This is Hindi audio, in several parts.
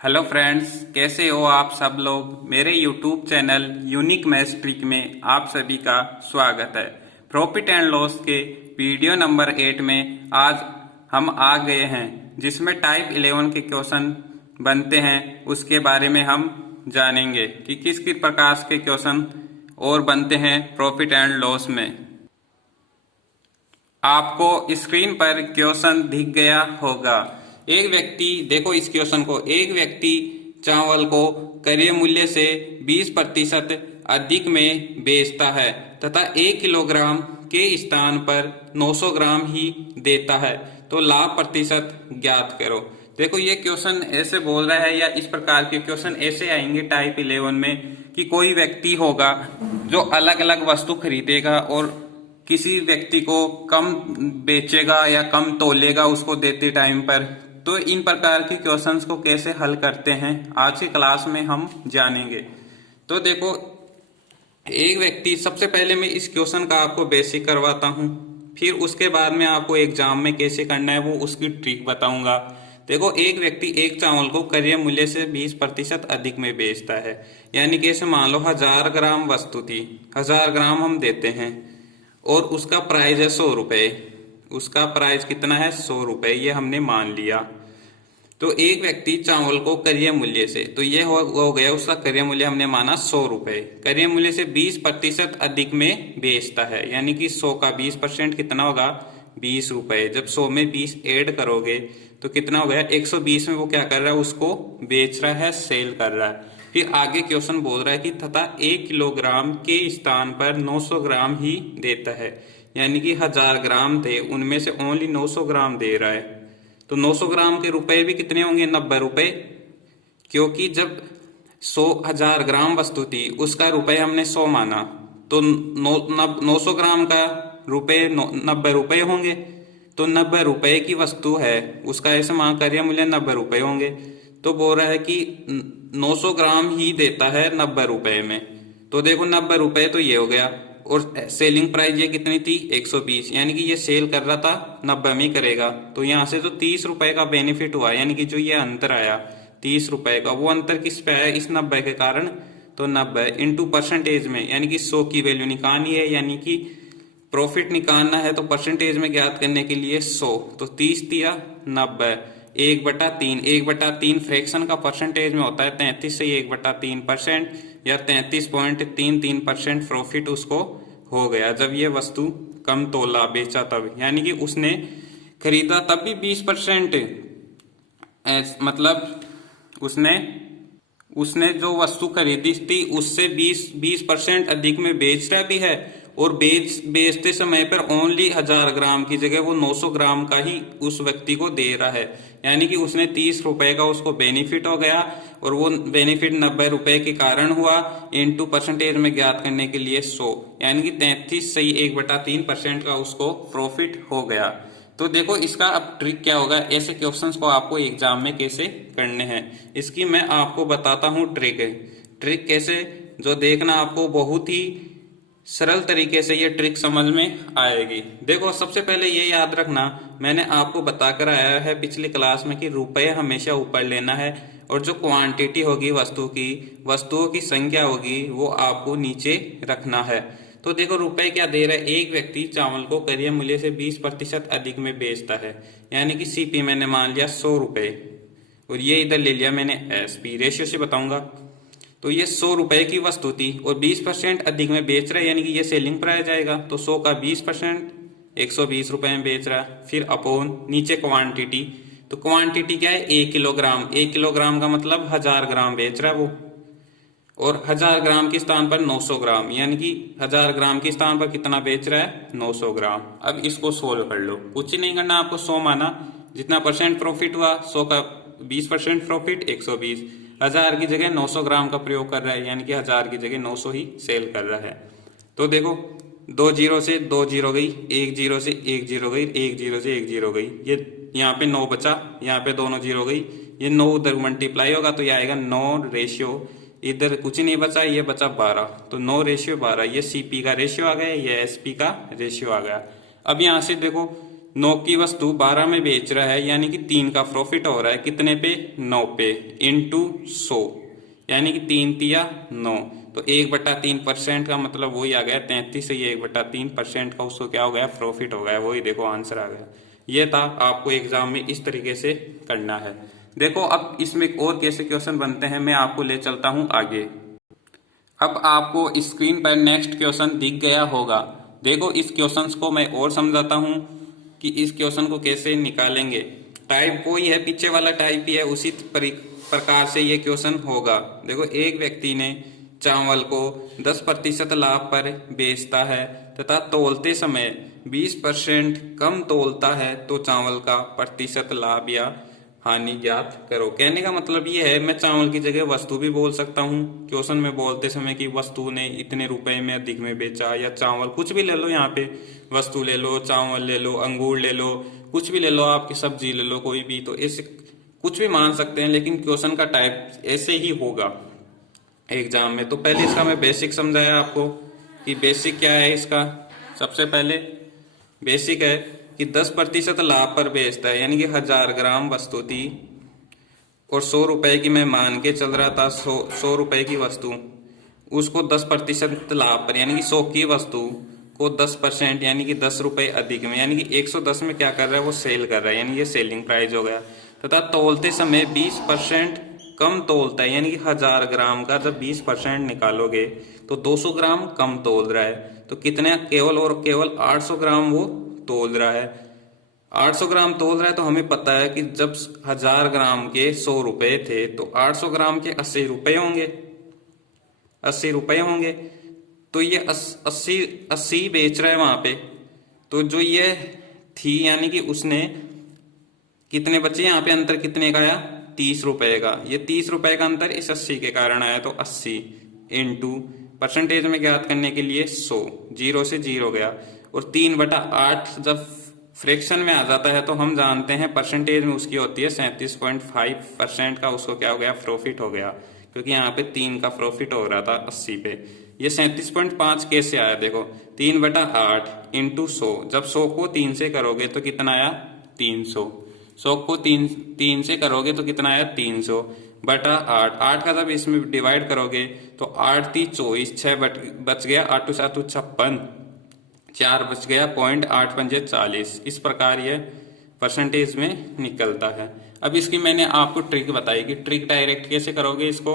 हेलो फ्रेंड्स, कैसे हो आप सब लोग। मेरे YouTube channel unique maths trick में आप सभी का स्वागत है। प्रॉफिट एंड लॉस के वीडियो नंबर 8 में आज हम आ गए हैं, जिसमें टाइप 11 के क्वेश्चन बनते हैं। उसके बारे में हम जानेंगे कि किस किस प्रकार के क्वेश्चन और बनते हैं प्रॉफिट एंड लॉस में। आपको स्क्रीन पर क्वेश्चन दिख गया होगा। एक व्यक्ति, देखो इस क्वेश्चन को, एक व्यक्ति चावल को क्रय मूल्य से 20% अधिक में बेचता है तथा 1 किलोग्राम के स्थान पर 900 ग्राम ही देता है, तो लाभ प्रतिशत ज्ञात करो। देखो ये क्वेश्चन ऐसे बोल रहा है, या इस प्रकार के क्वेश्चन ऐसे आएंगे टाइप 11 में कि कोई व्यक्ति होगा जो अलग अलग वस्तु खरीदेगा और किसी व्यक्ति को कम बेचेगा या कम तोलेगा उसको देते टाइम पर। तो इन प्रकार के क्वेश्चंस को कैसे हल करते हैं आज की क्लास में हम जानेंगे। तो देखो, एक व्यक्ति, सबसे पहले मैं इस क्वेश्चन का आपको बेसिक करवाता हूं, फिर उसके बाद में आपको एग्जाम में कैसे करना है वो उसकी ट्रिक बताऊंगा। देखो, एक व्यक्ति एक चावल को क्रय मूल्य से 20% अधिक में बेचता है, यानी कि ऐसे मान लो 1000 ग्राम वस्तु थी, 1000 ग्राम हम देते हैं और उसका प्राइस है 100 रुपये। उसका प्राइस कितना है? 100 रुपये, ये हमने मान लिया। तो एक व्यक्ति चावल को क्रय मूल्य से, तो ये हो गया उसका क्रय मूल्य हमने माना 100 रुपये, क्रय मूल्य से 20% अधिक में बेचता है, यानी कि 100 का 20% कितना होगा? 20 रुपये। जब 100 में 20 ऐड करोगे तो कितना हो गया? 120 में वो क्या कर रहा है? उसको बेच रहा है, सेल कर रहा है। फिर आगे क्वेश्चन बोल रहा है कि तथा 1 किलोग्राम के स्थान पर 900 ग्राम ही देता है, यानी कि 1000 ग्राम थे उनमें से ओनली 900 ग्राम दे रहा है। तो 900 ग्राम के रुपए भी कितने होंगे? 90 रुपए, क्योंकि जब 1000 ग्राम वस्तु थी उसका रुपए हमने 100 माना, तो 900 ग्राम का रुपए 90 रुपए होंगे। तो 90 रुपए की वस्तु है, उसका ऐसे मान क्रय मूल्य 90 रुपए होंगे। तो बोल रहा है कि 900 ग्राम ही देता है 90 रुपए में। तो देखो 90 रुपए तो ये हो गया, और सेलिंग प्राइस ये कितनी थी? 120, यानी कि ये सेल कर रहा था 90 में करेगा। तो यहाँ से तो 30 रुपए का बेनिफिट हुआ, यानी कि जो ये अंतर आया 30 रुपए का, वो अंतर किस पे आया? इस 90 के कारण। तो 90 इंटू परसेंटेज में, यानी कि 100 की वैल्यू निकालनी है, यानी कि प्रॉफिट निकालना है तो परसेंटेज में ज्ञात करने के लिए 100, तो 30 दिया 90, 1/3, 1/3 फ्रैक्शन का परसेंटेज में होता है 33 से 1/3%, या 33.33% प्रॉफिट उसको हो गया जब ये वस्तु कम तोला बेचा तब, यानी कि उसने खरीदा तब भी 20%, मतलब उसने जो वस्तु खरीदी थी उससे 20% अधिक में बेच रहा भी है, और बेचते समय पर ओनली 1000 ग्राम की जगह वो 900 ग्राम का ही उस व्यक्ति को दे रहा है, यानी कि उसने 30 रुपए का उसको बेनिफिट हो गया, और वो बेनिफिट 90 रुपए के कारण हुआ। इनटू परसेंटेज में ज्ञात करने के लिए 100, यानी कि 33 से 1/3% का उसको प्रॉफिट हो गया। तो देखो इसका अब ट्रिक क्या होगा, ऐसे क्वेश्चंस को आपको एग्जाम में कैसे करने हैं इसकी मैं आपको बताता हूँ ट्रिक कैसे, जो देखना आपको बहुत ही सरल तरीके से ये ट्रिक समझ में आएगी। देखो सबसे पहले ये याद रखना, मैंने आपको बताकर आया है पिछली क्लास में कि रुपए हमेशा ऊपर लेना है, और जो क्वांटिटी होगी वस्तुओं की संख्या होगी वो आपको नीचे रखना है। तो देखो रुपए क्या दे रहा है, एक व्यक्ति चावल को क्रय मूल्य से 20% अधिक में बेचता है, यानी कि सीपी मैंने मान लिया 100 रुपए, और ये इधर ले लिया मैंने एसपी, रेशियो से बताऊंगा। तो ये 100 रुपए की वस्तु थी और 20% अधिक में बेच रहा है, यानी कि ये सेलिंग प्राइस आएगा। तो 100 का 20% 120 रुपए में बेच रहा है। फिर अपॉन नीचे क्वांटिटी, तो क्वांटिटी क्या है? 1 किलोग्राम, 1 किलोग्राम का मतलब 1000 ग्राम बेच रहा है वो, और 1000 ग्राम के स्थान पर 900 ग्राम, यानी कि 1000 ग्राम के स्थान पर कितना बेच रहा है? 900 ग्राम। अब इसको सोल्व कर लो, कुछ नहीं करना आपको, 100 माना, जितना परसेंट प्रॉफिट हुआ 100 का 20% प्रॉफिट 120, 1000 की जगह 900 ग्राम का प्रयोग कर रहा है, यानी कि 1000 की जगह 900 ही सेल कर रहा है। तो देखो 2 जीरो से 2 जीरो गई, 1 जीरो से 1 जीरो गई, 1 जीरो से 1 जीरो गई, ये यहाँ पे 9 बचा, यहाँ पे दोनों जीरो गई, ये 9 उधर मल्टीप्लाई होगा तो ये आएगा 9 रेशियो, इधर कुछ नहीं बचा, ये बचा 12, तो 9 रेशियो 12, ये सीपी का रेशियो आ गया, ये एसपी का रेशियो आ गया। अब यहाँ से देखो 9 की वस्तु 12 में बेच रहा है, यानी कि 3 का प्रॉफिट हो रहा है कितने पे, 9 पे, इंटू 100, यानी कि 3 तिया 9, तो 1/3% का मतलब वही आ गया 33 से, ये 1/3% का उसको क्या हो गया, प्रॉफिट हो गया, वही देखो आंसर आ गया। ये था, आपको एग्जाम में इस तरीके से करना है। देखो अब इसमें और कैसे क्वेश्चन बनते हैं, मैं आपको ले चलता हूं आगे। अब आपको स्क्रीन पर नेक्स्ट क्वेश्चन दिख गया होगा। देखो इस क्वेश्चन को मैं और समझाता हूं कि इस क्वेश्चन को कैसे निकालेंगे। टाइप कोई है, पीछे वाला टाइप ही है, उसी प्रकार से ये क्वेश्चन होगा। देखो एक व्यक्ति ने चावल को 10% लाभ पर बेचता है तथा तौलते समय 20% कम तौलता है, तो चावल का प्रतिशत लाभ या हानि ज्ञात करो। कहने का मतलब ये है, मैं चावल की जगह वस्तु भी बोल सकता हूँ क्वेश्चन में बोलते समय कि वस्तु ने इतने रुपए में अधिक में बेचा, या चावल कुछ भी ले लो, यहाँ पे वस्तु ले लो, चावल ले लो, अंगूर ले लो, कुछ भी ले लो, आपकी सब्जी ले लो, कोई भी, तो ऐसे कुछ भी मान सकते हैं, लेकिन क्वेश्चन का टाइप ऐसे ही होगा एग्जाम में। तो पहले इसका मैं बेसिक समझाया आपको कि बेसिक क्या है इसका। सबसे पहले बेसिक है कि 10% लाभ पर बेचता है, यानी कि 1000 ग्राम वस्तु थी और 100 रुपए की मैं मान के चल रहा था, 100 रुपए की वस्तु, उसको 10% लाभ पर, यानी कि 100 की वस्तु को 10% यानी कि 10 रुपए अधिक में, यानी कि 110 में क्या कर रहा है, वो सेल कर रहा है, यानी ये सेलिंग प्राइस हो गया। तथा तौलते समय 20% कम तौलता है, यानी कि 1000 ग्राम का जब 20% निकालोगे तो 200 ग्राम कम तौल रहा है, तो कितने, केवल और केवल 800 ग्राम वो तौल रहा है। 800 ग्राम तौल रहा है, तो हमें पता है कि जब 1000 ग्राम के 100 रुपए थे, तो 800 ग्राम के 80 रुपए होंगे, 80 रुपए होंगे, तो ये 80 बेच रहा है वहां पे। तो जो ये थी, यानी कि उसने कितने बचे, यहाँ पे अंतर कितने का आया, 30 रुपए का। ये 30 रुपए का अंतर इस 80 के कारण आया, तो 80 इंटू परसेंटेज में ज्ञात करने के लिए 100, 0 से 0 गया, और 3/8 जब फ्रैक्शन में आ जाता है तो हम जानते हैं परसेंटेज में उसकी होती है 37.5% का, उसको क्या हो गया, प्रॉफिट हो गया, क्योंकि यहाँ पे 3 का प्रॉफिट हो रहा था 80 पे। ये 37.5 कैसे आया, देखो 3/8 इंटू 100, जब 100 को 3 से करोगे तो कितना आया, 300, 100 को 3 से करोगे तो कितना आया, 300/8, 8 का जब इसमें डिवाइड करोगे तो 8 × 24, 6 बच गया, 8 × 7 = 56, 4 बच गया, 0.8×5 = 40। इस प्रकार ये परसेंटेज में निकलता है। अब इसकी मैंने आपको ट्रिक बताई कि ट्रिक डायरेक्ट कैसे करोगे इसको।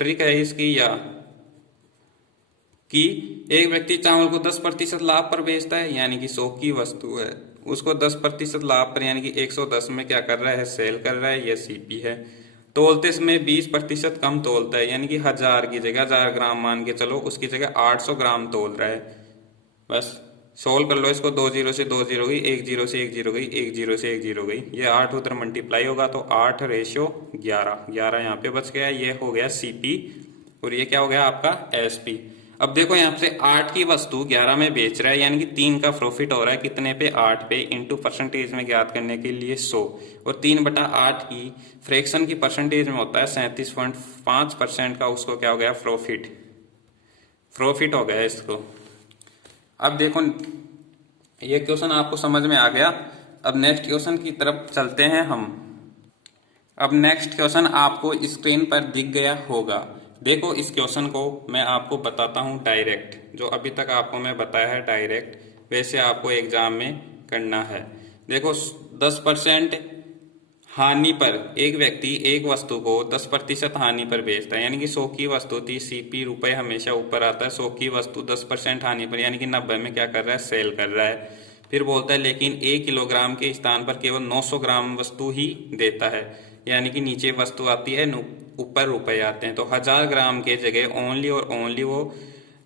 ट्रिक है इसकी या कि एक व्यक्ति चावल को 10% लाभ पर बेचता है, यानी कि 100 की वस्तु है, उसको 10% लाभ पर यानी कि 110 में क्या कर रहा है, सेल कर रहा है, ये सीपी है। तोलते समय 20% कम तोलता है, यानी कि 1000 की जगह 1000 ग्राम मान के चलो, उसकी जगह 800 ग्राम तोल रहा है। बस सोल्व कर लो इसको, 2 0 से 2 0 गई, 1 0 से 1 0 गई, 1 0 से 1 0 गई, ये 8 उधर मल्टीप्लाई होगा तो 8/11, 11 यहाँ पे बच गया, ये हो गया सीपी, और ये क्या हो गया आपका एसपी। अब देखो यहाँ से 8 की वस्तु 11 में बेच रहा है, यानी कि 3 का प्रॉफिट हो रहा है, कितने पे, 8 पे, इंटू परसेंटेज में ज्ञात करने के लिए 100, और 3/8 की फ्रैक्शन की परसेंटेज में होता है 37.5% का, उसको क्या हो गया, प्रॉफिट हो गया इसको। अब देखो ये क्वेश्चन आपको समझ में आ गया। अब नेक्स्ट क्वेश्चन की तरफ चलते हैं हम। अब नेक्स्ट क्वेश्चन आपको स्क्रीन पर दिख गया होगा। देखो इस क्वेश्चन को मैं आपको बताता हूं डायरेक्ट, जो अभी तक आपको मैं बताया है डायरेक्ट, वैसे आपको एग्जाम में करना है। देखो 10% हानि पर एक व्यक्ति एक वस्तु को 10% हानि पर बेचता है, यानी कि 100 की वस्तु थी, सीपी रुपए हमेशा ऊपर आता है, 100 की वस्तु 10% हानि पर यानी कि 90 में क्या कर रहा है, सेल कर रहा है। फिर बोलता है लेकिन 1 किलोग्राम के स्थान पर केवल 900 ग्राम वस्तु ही देता है, यानी कि नीचे वस्तु आती है, ऊपर रुपए आते हैं, तो 1000 ग्राम के जगह ओनली और ओनली वो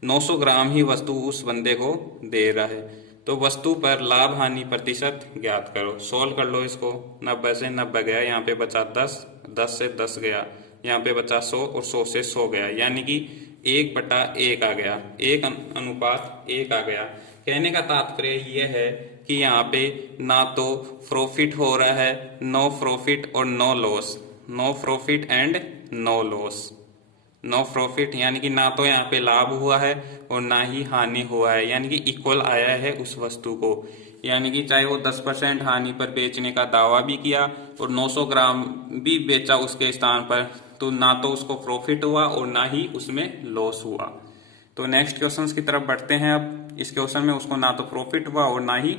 900 ग्राम ही वस्तु उस बंदे को दे रहा है। तो वस्तु पर लाभ हानि प्रतिशत ज्ञात करो। सोल्व कर लो इसको, 90 से 90 गया, यहाँ पे बचा 10, 10 से 10 गया, यहाँ पे बचा 100 और 100 से 100 गया, यानी कि 1/1 आ गया, 1:1 आ गया। कहने का तात्पर्य यह है कि यहाँ पे ना तो प्रॉफिट हो रहा है, नो प्रॉफिट और no loss, no profit and no loss, no profit यानी कि ना तो यहाँ पे लाभ हुआ है और ना ही हानि हुआ है, यानी कि इक्वल आया है उस वस्तु को। यानी कि चाहे वो 10% हानि पर बेचने का दावा भी किया और 900 ग्राम भी बेचा उसके स्थान पर, तो ना तो उसको प्रॉफिट हुआ और ना ही उसमें लॉस हुआ। तो नेक्स्ट क्वेश्चन की तरफ बढ़ते हैं। अब इस क्वेश्चन में उसको ना तो प्रॉफिट हुआ और ना ही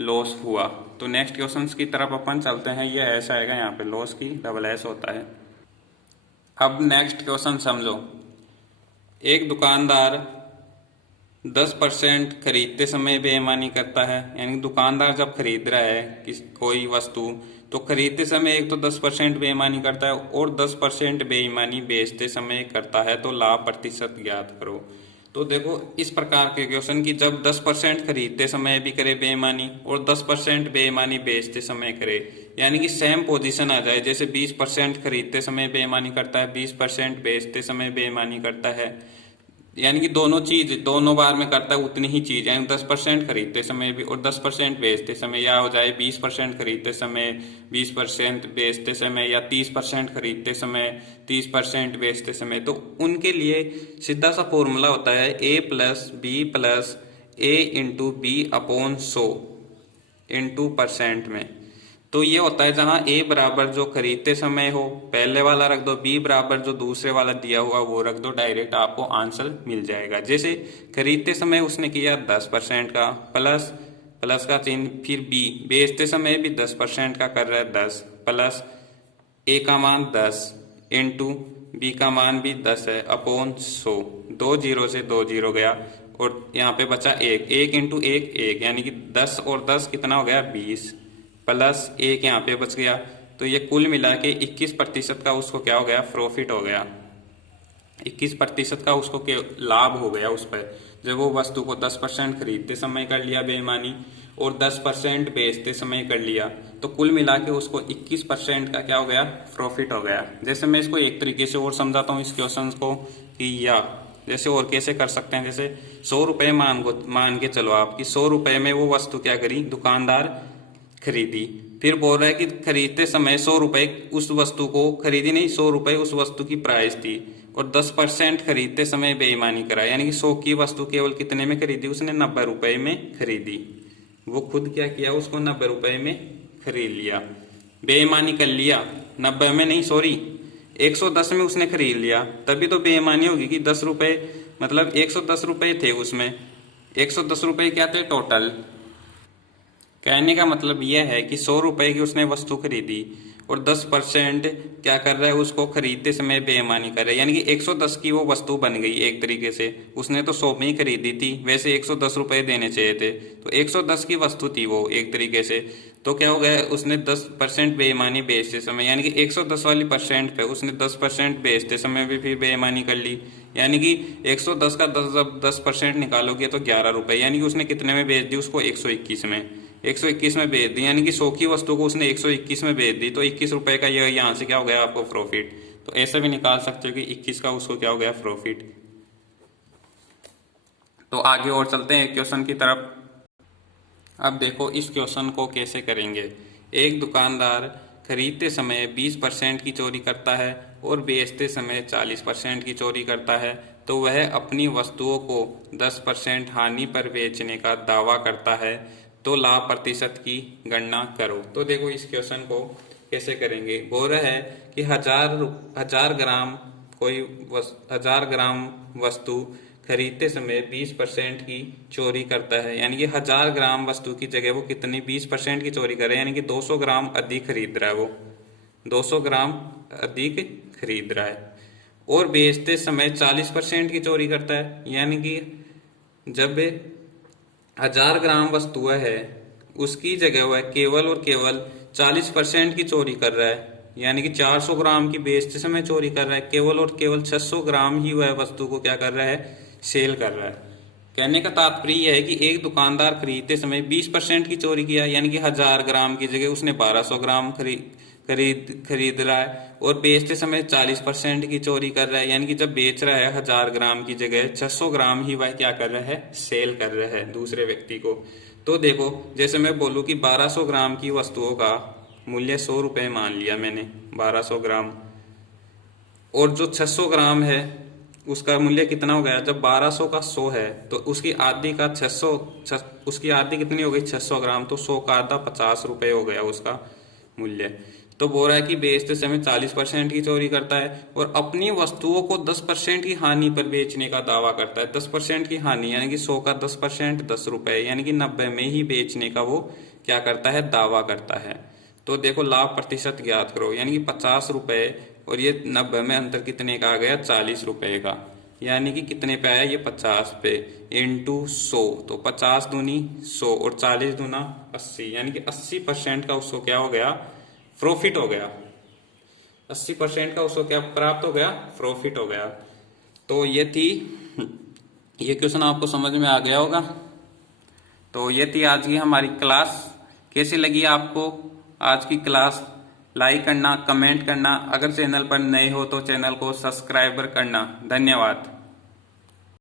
लॉस हुआ। तो नेक्स्ट क्वेश्चन की तरफ अपन चलते हैं। ये ऐसा आएगा, यहाँ पे लॉस की डबल एस होता है। अब नेक्स्ट क्वेश्चन समझो। एक दुकानदार 10% खरीदते समय बेईमानी करता है। यानी दुकानदार जब खरीद रहा है कोई वस्तु, तो खरीदते समय एक तो 10% बेईमानी करता है और 10% बेईमानी बेचते समय करता है। तो लाभ प्रतिशत ज्ञात करो। तो देखो इस प्रकार के क्वेश्चन की जब 10% खरीदते समय भी करे बेईमानी और 10% बेईमानी बेचते समय करे, यानी कि सेम पोजीशन आ जाए। जैसे 20% खरीदते समय बेईमानी करता है, 20% बेचते समय बेईमानी करता है, यानी कि दोनों चीज दोनों बार में करता है उतनी ही चीज, यानी 10% खरीदते समय भी और 10% बेचते समय, या हो जाए 20% खरीदते समय 20% बेचते समय, या 30% खरीदते समय 30% बेचते समय। तो उनके लिए सीधा सा फॉर्मूला होता है A+B+A/B/100 इंटू परसेंट में। तो ये होता है जहां A बराबर जो खरीदते समय हो पहले वाला रख दो, B बराबर जो दूसरे वाला दिया हुआ वो रख दो, डायरेक्ट आपको आंसर मिल जाएगा। जैसे खरीदते समय उसने किया 10% का, प्लस का चिन्ह, फिर B बेचते समय भी 10% का कर रहा है 10, प्लस A का मान 10 इंटू B का मान भी 10 है अपॉन 100। 2 जीरो से 2 जीरो गया और यहाँ पे बचा 1, 1 इंटू 1 1, यानी कि 10 और 10 कितना हो गया 20, प्लस 1 यहाँ पे बच गया। तो ये कुल मिला के 21% का उसको क्या हो गया, प्रॉफिट हो गया। 21% का उसको लाभ हो गया उस पर, जब वो वस्तु को 10% खरीदते समय कर लिया बेईमानी और 10% बेचते समय कर लिया, तो कुल मिला के उसको 21% का क्या हो गया, प्रॉफिट हो गया। जैसे मैं इसको एक तरीके से और समझाता हूँ इस क्वेश्चन को कि, या जैसे और कैसे कर सकते हैं। जैसे 100 रुपये मान के चलो आपकी 100 रुपये में वो वस्तु क्या करी, दुकानदार खरीदी। फिर बोल रहा है कि खरीदते समय 100 रुपये उस वस्तु को खरीदी नहीं, 100 रुपये उस वस्तु की प्राइस थी और 10% खरीदते समय बेईमानी करा, यानी कि 100 की वस्तु केवल कितने में खरीदी, उसने 90 रुपये में खरीदी। वो खुद क्या किया, उसको 90 रुपये में खरीद लिया, बेईमानी कर लिया। 90 में नहीं, सॉरी 110 में उसने खरीद लिया, तभी तो बेईमानी होगी कि 10 रुपये, मतलब 110 रुपये थे उसमें, 110 रुपये क्या थे टोटल। कहने का मतलब यह है कि 100 रुपये की उसने वस्तु खरीदी और 10% क्या कर रहा है, उसको खरीदते समय बेईमानी कर रहा है, यानी कि 110 की वो वस्तु बन गई एक तरीके से। उसने तो 100 में ही खरीदी थी, वैसे 110 रुपये देने चाहिए थे, तो 110 की वस्तु थी वो एक तरीके से। तो क्या हो गया, उसने 10% बेईमानी बेचते समय, यानी कि 110 वाली परसेंट पे उसने 10% बेचते समय भी फिर बेईमानी कर ली, यानी कि 110 का 10 जब 10% निकालोगे तो 11 रुपये, यानी कि उसने कितने में बेच दी, उसको 121 में, 121 में बेच दी, यानी कि 100 की वस्तु को उसने 121 में बेच दी, तो 21 रुपये का ये यहाँ से क्या हो गया आपको प्रॉफिट। तो ऐसा भी निकाल सकते हो कि 21 का उसको क्या हो गया प्रॉफिट। तो आगे और चलते हैं क्वेश्चन की तरफ। अब देखो इस क्वेश्चन को कैसे करेंगे। एक दुकानदार खरीदते समय 20% की चोरी करता है और बेचते समय 40% की चोरी करता है, तो वह अपनी वस्तुओं को 10% हानि पर बेचने का दावा करता है, तो लाभ प्रतिशत की गणना करो। तो देखो इस क्वेश्चन को कैसे करेंगे। बोल रहा है कि हजार ग्राम वस्तु खरीदते समय 20% की चोरी करता है, यानी कि 1000 ग्राम वस्तु की जगह वो कितनी 20% की चोरी कर रहा है, यानी कि 200 ग्राम अधिक खरीद रहा है, वो 200 ग्राम अधिक खरीद रहा है। और बेचते समय 40% की चोरी करता है, यानी कि जब 1000 ग्राम वस्तु है उसकी जगह वह केवल और केवल 40% की चोरी कर रहा है, यानी कि 400 ग्राम की बेचते समय चोरी कर रहा है, केवल और केवल 600 ग्राम ही वह वस्तु को क्या कर रहा है, सेल कर रहा है। कहने का तात्पर्य यह है कि एक दुकानदार खरीदते समय 20% की चोरी किया, यानी कि 1000 ग्राम की जगह उसने 1200 ग्राम खरीद रहा है, और बेचते समय 40% की चोरी कर रहा है, यानी कि जब बेच रहा है 1000 ग्राम की जगह 600 ग्राम ही वह क्या कर रहा है, सेल कर रहा है दूसरे व्यक्ति को। तो देखो जैसे मैं बोलूँ कि 1200 ग्राम की वस्तुओं का मूल्य 100 रुपये मान लिया मैंने 1200 ग्राम, और जो 600 ग्राम है उसका मूल्य कितना हो गया, जब 1200 का 100 है तो उसकी आधी का 600, उसकी आधी कितनी हो गई 600 ग्राम, तो 100 का आधा 50 रुपए हो गया उसका मूल्य। तो बोल रहा है कि बेचते समय 40% की चोरी करता है और अपनी वस्तुओं को 10% की हानि पर बेचने का दावा करता है। 10% की हानि यानी कि 100 का 10% 10 रुपए यानी कि 90 में ही बेचने का वो क्या करता है, दावा करता है। तो देखो लाभ प्रतिशत ज्ञात करो, यानी कि 50 रुपए और ये 90 में अंतर कितने का आ गया, 40 रुपए का, यानी कि कितने पे आया ये 50 पे इंटू 100, तो 50 दूनी 100 और 40 दूना 80, यानी कि 80% का उसको क्या हो गया, प्रॉफिट हो गया। 80% का उसको क्या प्राप्त हो गया, प्रॉफिट हो गया। तो ये थी, ये क्वेश्चन आपको समझ में आ गया होगा। तो ये थी आज की हमारी क्लास। कैसी लगी आपको आज की क्लास? लाइक करना, कमेंट करना, अगर चैनल पर नए हो तो चैनल को सब्सक्राइबर करना। धन्यवाद।